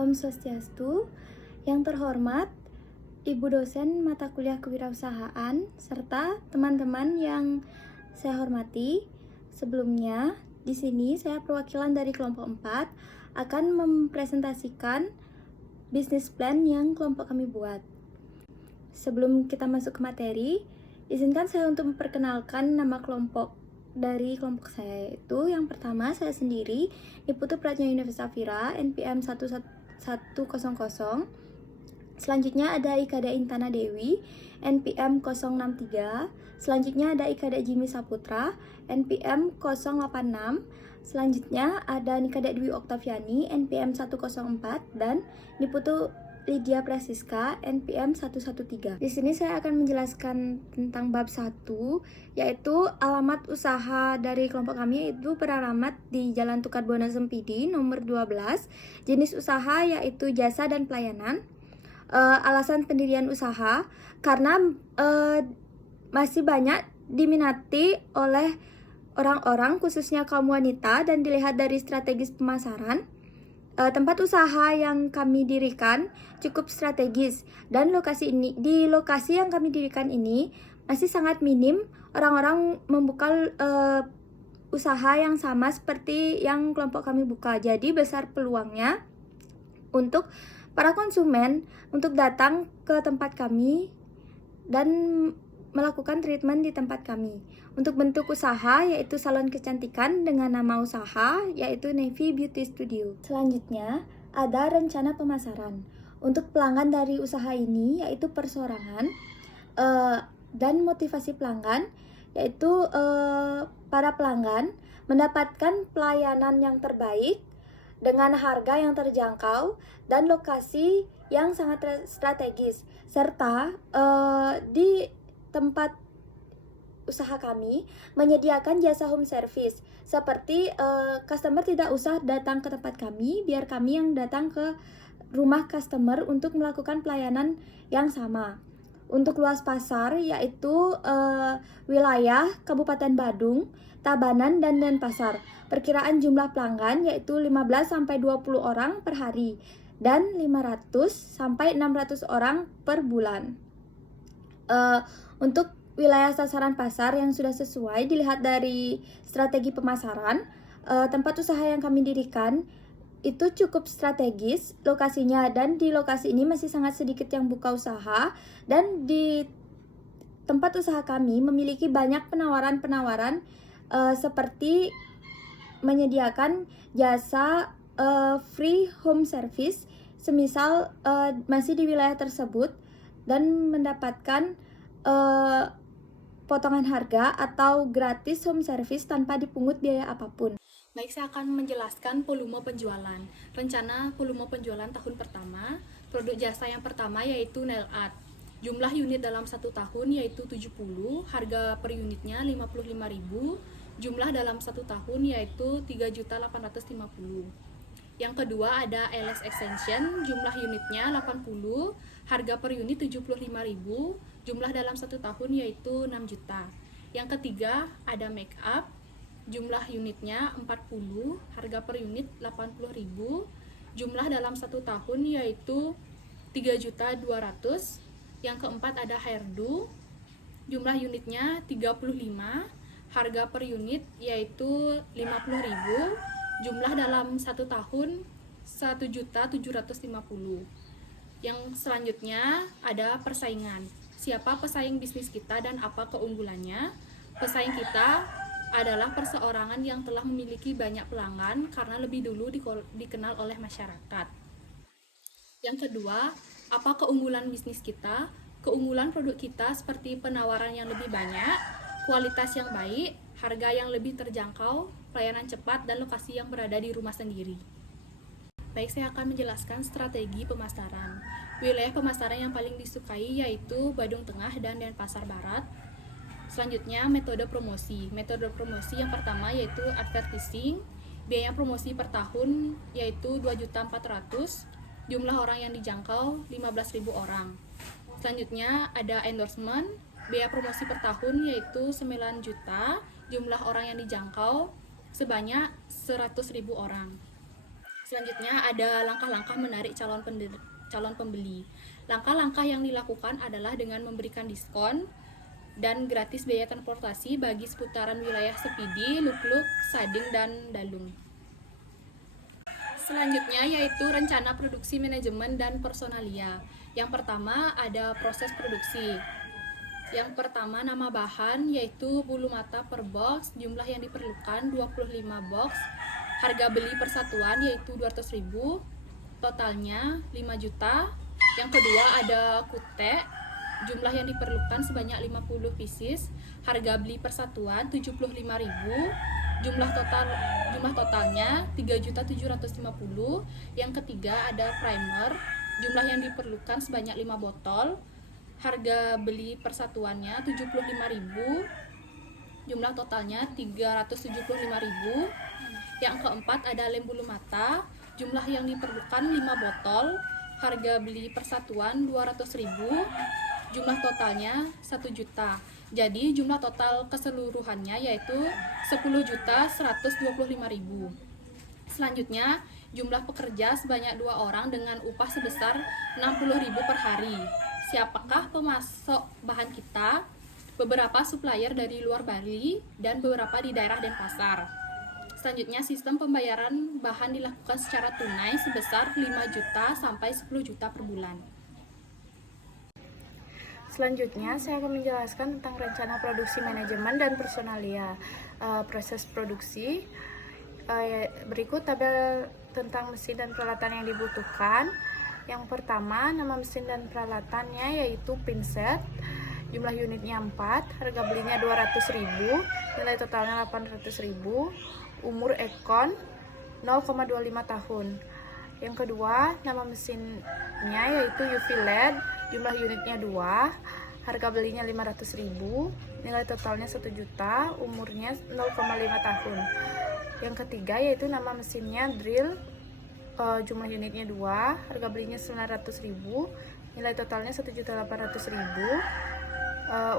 Om Swastiastu, yang terhormat Ibu dosen mata kuliah kewirausahaan, serta teman-teman yang saya hormati. Sebelumnya, di sini saya perwakilan dari kelompok 4 akan mempresentasikan bisnis plan yang kelompok kami buat. Sebelum kita masuk ke materi, izinkan saya untuk memperkenalkan nama dari kelompok saya, yaitu yang pertama saya sendiri, Niputu Pratnya Yunifas Safira, NPM 11100. Selanjutnya ada Ikada Intana Dewi, NPM 063. Selanjutnya ada Ikada Jimmy Saputra, NPM 086. Selanjutnya ada Nikada Dwi Oktaviani, NPM 104, dan Niputu Lydia Prasiska, NPM 113. Di sini saya akan menjelaskan tentang bab 1, yaitu alamat usaha dari kelompok kami, yaitu beralamat di Jalan Tukar Buana Sempidi nomor 12. Jenis usaha yaitu jasa dan pelayanan. Alasan pendirian usaha karena masih banyak diminati oleh orang-orang, khususnya kaum wanita, dan dilihat dari strategis pemasaran. Tempat usaha yang kami dirikan cukup strategis, dan di lokasi yang kami dirikan ini masih sangat minim orang-orang membuka usaha yang sama seperti yang kelompok kami buka. Jadi besar peluangnya untuk para konsumen untuk datang ke tempat kami dan melakukan treatment di tempat kami. Untuk bentuk usaha yaitu salon kecantikan dengan nama usaha yaitu Navy Beauty Studio. Selanjutnya ada rencana pemasaran. Untuk pelanggan dari usaha ini yaitu persorangan, dan motivasi pelanggan yaitu para pelanggan mendapatkan pelayanan yang terbaik dengan harga yang terjangkau dan lokasi yang sangat strategis, serta di tempat usaha kami menyediakan jasa home service, seperti customer tidak usah datang ke tempat kami, biar kami yang datang ke rumah customer untuk melakukan pelayanan yang sama. Untuk luas pasar yaitu wilayah Kabupaten Badung, Tabanan, dan Denpasar. Perkiraan jumlah pelanggan yaitu 15-20 orang per hari dan 500-600 orang per bulan. Untuk wilayah sasaran pasar yang sudah sesuai dilihat dari strategi pemasaran, tempat usaha yang kami dirikan itu cukup strategis lokasinya, dan di lokasi ini masih sangat sedikit yang buka usaha, dan di tempat usaha kami memiliki banyak penawaran-penawaran seperti menyediakan jasa free home service, semisal masih di wilayah tersebut, dan mendapatkan potongan harga atau gratis home service tanpa dipungut biaya apapun. Baik, saya akan menjelaskan volume penjualan. Rencana volume penjualan tahun pertama, produk jasa yang pertama yaitu nail art. Jumlah unit dalam 1 tahun yaitu 70, harga per unitnya 55.000, jumlah dalam 1 tahun yaitu 3.850. Yang kedua ada LS Extension, jumlah unitnya 80, harga per unit 75.000, jumlah dalam 1 tahun yaitu 6 juta. Yang ketiga ada make up, jumlah unitnya 40, harga per unit 80.000, jumlah dalam 1 tahun yaitu 3.200.000. Yang keempat ada hairdo, jumlah unitnya 35, harga per unit yaitu 50.000, jumlah dalam 1 tahun 1.750.000. Yang selanjutnya ada persaingan. Siapa pesaing bisnis kita dan apa keunggulannya? Pesaing kita adalah perseorangan yang telah memiliki banyak pelanggan karena lebih dulu dikenal oleh masyarakat. Yang kedua, apa keunggulan bisnis kita? Keunggulan produk kita seperti penawaran yang lebih banyak, kualitas yang baik, harga yang lebih terjangkau, pelayanan cepat, dan lokasi yang berada di rumah sendiri. Baik, saya akan menjelaskan strategi pemasaran. Wilayah pemasaran yang paling disukai yaitu Badung Tengah dan Denpasar Barat. Selanjutnya, metode promosi. Metode promosi yang pertama yaitu advertising. Biaya promosi per tahun yaitu 2.400.000. Jumlah orang yang dijangkau 15.000 orang. Selanjutnya ada endorsement. Biaya promosi per tahun yaitu 9 juta. Jumlah orang yang dijangkau sebanyak 100.000 orang. Selanjutnya ada langkah-langkah menarik calon pembeli. Langkah-langkah yang dilakukan adalah dengan memberikan diskon dan gratis biaya transportasi bagi seputaran wilayah Sepidi, Lukluk, Sading, dan Dalung. Selanjutnya yaitu rencana produksi manajemen dan personalia. Yang pertama ada proses produksi. Yang pertama nama bahan yaitu bulu mata per box, jumlah yang diperlukan 25 box, harga beli persatuan yaitu 200.000, totalnya 5 juta. Yang kedua ada kutek, jumlah yang diperlukan sebanyak 50 pieces, harga beli persatuan 75.000, jumlah totalnya 3.750.000. Yang ketiga ada primer, jumlah yang diperlukan sebanyak 5 botol, harga beli persatuannya 75.000, jumlah totalnya 375.000. Yang keempat ada lem bulu mata, jumlah yang diperlukan 5 botol, harga beli persatuan 200.000, jumlah totalnya 1 juta. Jadi jumlah total keseluruhannya yaitu 10.125.000. Selanjutnya jumlah pekerja sebanyak 2 orang dengan upah sebesar 60.000 per hari. Siapakah pemasok bahan kita? Beberapa supplier dari luar Bali dan beberapa di daerah Denpasar. Selanjutnya sistem pembayaran bahan dilakukan secara tunai sebesar 5 juta sampai 10 juta per bulan. Selanjutnya, saya akan menjelaskan tentang rencana produksi manajemen dan personalia. Proses produksi. Berikut tabel tentang mesin dan peralatan yang dibutuhkan. Yang pertama, nama mesin dan peralatannya yaitu pinset. Jumlah unitnya 4, harga belinya 200.000, nilai totalnya 800.000. Umur Ekon 0,25 tahun. Yang kedua, nama mesinnya yaitu UV LED, jumlah unitnya 2, harga belinya 500.000, nilai totalnya 1 juta, umurnya 0,5 tahun. Yang ketiga yaitu nama mesinnya drill, jumlah unitnya 2, harga belinya 900.000, nilai totalnya 1.800.000,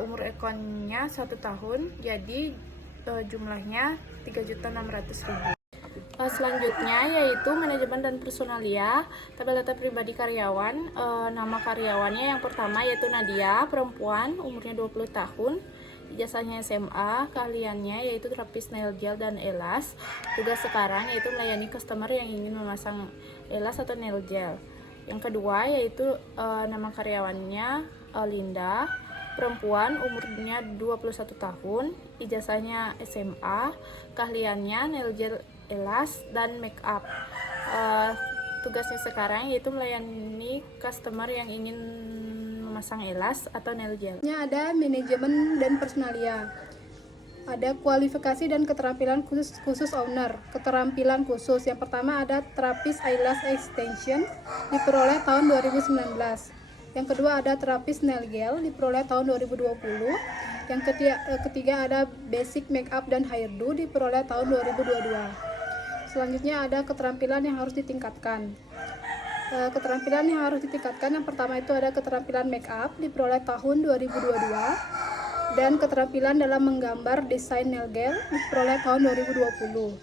umur ekonnya 1 tahun, jadi jumlahnya 3.600.000. Selanjutnya yaitu manajemen dan personalia. Tabel data pribadi karyawan. Nama karyawannya yang pertama yaitu Nadia, perempuan, umurnya 20 tahun, ijazahnya SMA, keahliannya yaitu terapis nail gel dan elas. Tugas sekarang yaitu melayani customer yang ingin memasang elas atau nail gel. Yang kedua yaitu nama karyawannya Linda, perempuan, umurnya 21 tahun, ijazahnya SMA, keahliannya nail gel, elas, dan make up. Tugasnya sekarang yaitu melayani customer yang ingin memasang elas atau nail gel. Ada manajemen dan personalia. Ada kualifikasi dan keterampilan khusus owner. Keterampilan khusus yang pertama ada terapis eyelash extension, diperoleh tahun 2019. Yang kedua ada terapis nail gel, diperoleh tahun 2020. Yang ketiga ada basic makeup dan hairdo, diperoleh tahun 2022. Selanjutnya ada keterampilan yang harus ditingkatkan. Keterampilan yang harus ditingkatkan yang pertama itu ada keterampilan makeup, diperoleh tahun 2022. Dan keterampilan dalam menggambar desain nail gel, diperoleh tahun 2020.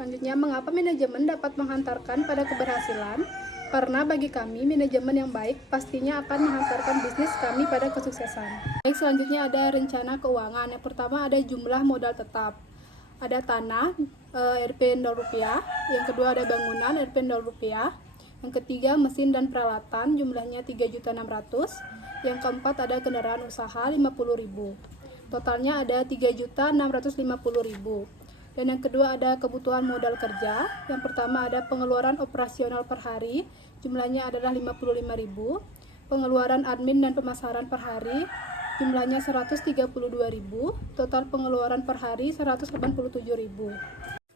Selanjutnya, mengapa manajemen dapat menghantarkan pada keberhasilan? Karena bagi kami, manajemen yang baik pastinya akan menghantarkan bisnis kami pada kesuksesan. Baik, selanjutnya ada rencana keuangan. Yang pertama ada jumlah modal tetap. Ada tanah, Rp 0 rupiah. Yang kedua ada bangunan, Rp 0 rupiah. Yang ketiga mesin dan peralatan, jumlahnya 3.600.000. Yang keempat ada kendaraan usaha 50.000. Totalnya ada 3.650.000. Dan yang kedua ada kebutuhan modal kerja. Yang pertama ada pengeluaran operasional per hari, jumlahnya adalah 55.000. Pengeluaran admin dan pemasaran per hari, jumlahnya 132.000. Total pengeluaran per hari 187.000.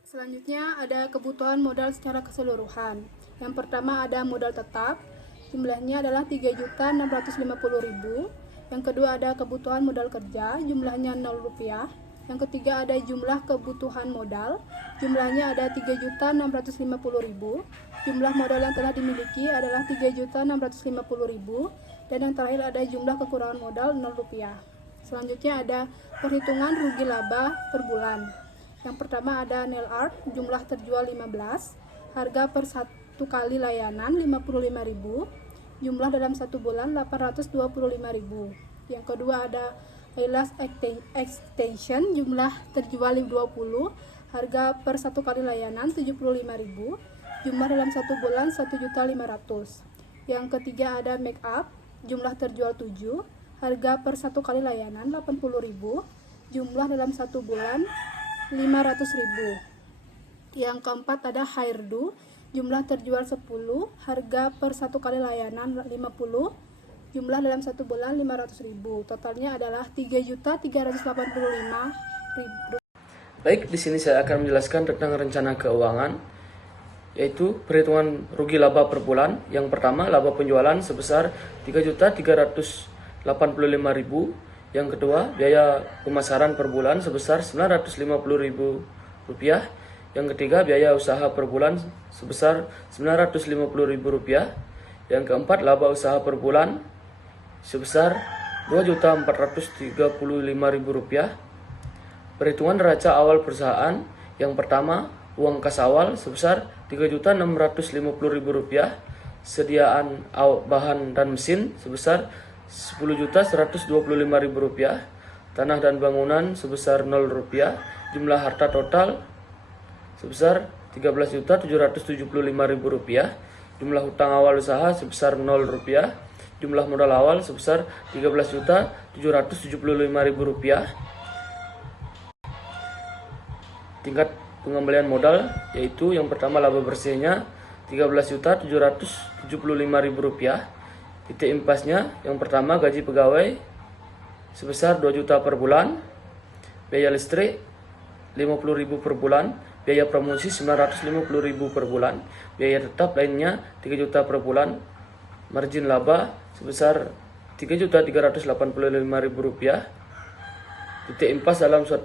Selanjutnya ada kebutuhan modal secara keseluruhan. Yang pertama ada modal tetap, jumlahnya adalah 3.650.000. Yang kedua ada kebutuhan modal kerja, jumlahnya 0 rupiah. Yang ketiga ada jumlah kebutuhan modal, jumlahnya ada 3.650.000. Jumlah modal yang telah dimiliki adalah 3.650.000. Dan yang terakhir ada jumlah kekurangan modal 0 rupiah. Selanjutnya ada perhitungan rugi laba per bulan. Yang pertama ada nail art, jumlah terjual 15, harga per 1 kali layanan 55.000, jumlah dalam 1 bulan 825.000. Yang kedua ada eyelash extension, jumlah terjual 20, harga per 1 kali layanan 75.000, jumlah dalam 1 bulan 1.500.000. Yang ketiga ada make up, jumlah terjual 7, harga per 1 kali layanan 80.000, jumlah dalam 1 bulan 500.000. Yang keempat ada hairdo, jumlah terjual 10, harga per 1 kali layanan 50, jumlah dalam 1 bulan 500.000. Totalnya adalah 3.385.000. Baik, di sini saya akan menjelaskan tentang rencana keuangan, yaitu perhitungan rugi laba per bulan. Yang pertama, laba penjualan sebesar 3.385.000. Yang kedua, biaya pemasaran per bulan sebesar 950.000 rupiah. Yang ketiga, biaya usaha per bulan sebesar 950.000 rupiah. Yang keempat, laba usaha per bulan sebesar 2.435.000 rupiah. Perhitungan neraca awal perusahaan. Yang pertama, uang kas awal sebesar 3.650.000 rupiah. Sediaan bahan dan mesin sebesar 10.125.000 rupiah. Tanah dan bangunan sebesar 0 rupiah. Jumlah harta total sebesar 13.775.000 rupiah. Jumlah hutang awal usaha sebesar 0 rupiah. Jumlah modal awal sebesar 13.775.000 rupiah. Tingkat pengembalian modal, yaitu yang pertama laba bersihnya 13.775.000 rupiah. Titik impasnya, yang pertama gaji pegawai sebesar 2 juta per bulan, biaya listrik 50.000 per bulan, biaya promosi 950.000 per bulan, biaya tetap lainnya 3 juta per bulan, margin laba sebesar 3.385.000 rupiah. Titik impas dalam 1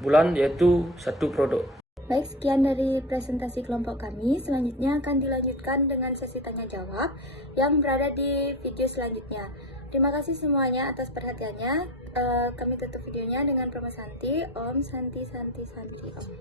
bulan yaitu 1 produk. Baik, sekian dari presentasi kelompok kami. Selanjutnya akan dilanjutkan dengan sesi tanya jawab yang berada di video selanjutnya. Terima kasih semuanya atas perhatiannya. Kami tutup videonya dengan promo Santi. Om Santi Santi Santi Om.